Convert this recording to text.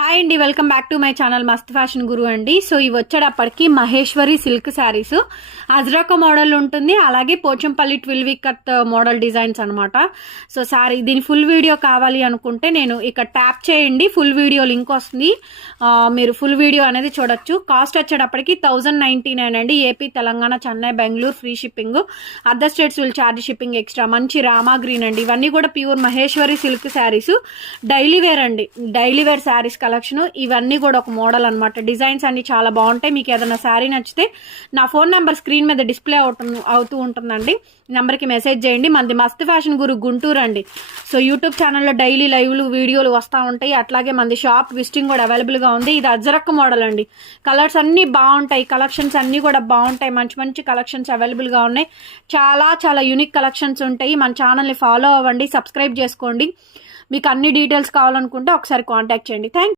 Hi అండి, welcome back to my channel మస్త్ fashion గురు అండి. సో ఇవి వచ్చేటప్పటికి మహేశ్వరి సిల్క్ శారీస్ అజ్రక మోడల్ ఉంటుంది, అలాగే పోచంపల్లి ట్విల్ వికత్ మోడల్ డిజైన్స్ అనమాట. సో శారీ దీని ఫుల్ వీడియో కావాలి అనుకుంటే నేను ఇక్కడ ట్యాప్ చేయండి, ఫుల్ వీడియో లింక్ వస్తుంది, మీరు ఫుల్ వీడియో అనేది చూడొచ్చు. కాస్ట్ వచ్చేటప్పటికి 1099 అండి. AP, Telangana, Chennai, Bengaluru free shipping, other states will charge shipping extra. మంచి రామా గ్రీన్ అండి, ఇవన్నీ కూడా pure Maheshwari silk saris, daily wear అండి, డైలీ వేర్ శారీస్ కలెక్షన్. ఇవన్నీ కూడా ఒక మోడల్ అనమాట. డిజైన్స్ అన్ని చాలా బాగుంటాయి. మీకు ఏదైనా శారీ నచ్చితే నా ఫోన్ నెంబర్ స్క్రీన్ మీద డిస్ప్లే అవుతూ ఉంటుందండి, నెంబర్కి మెసేజ్ చేయండి. మనది మస్త్ ఫ్యాషన్ గురు గుంటూరు అండి. సో యూట్యూబ్ ఛానల్లో డైలీ లైవ్లు వీడియోలు వస్తూ ఉంటాయి. అట్లాగే మనది షాప్ విజిటింగ్ కూడా అవైలబుల్గా ఉంది. ఇది అజ్రక్ మోడల్ అండి. కలర్స్ అన్నీ బాగుంటాయి, కలెక్షన్స్ అన్నీ కూడా బాగుంటాయి. మంచి మంచి కలెక్షన్స్ అవైలబుల్గా ఉన్నాయి. చాలా చాలా యూనిక్ కలెక్షన్స్ ఉంటాయి. మన ఛానల్ని ఫాలో అవ్వండి, సబ్స్క్రైబ్ చేసుకోండి. మీకు అన్ని డీటెయిల్స్ కావాలనుకుంటే ఒకసారి కాంటాక్ట్ చేయండి. థ్యాంక్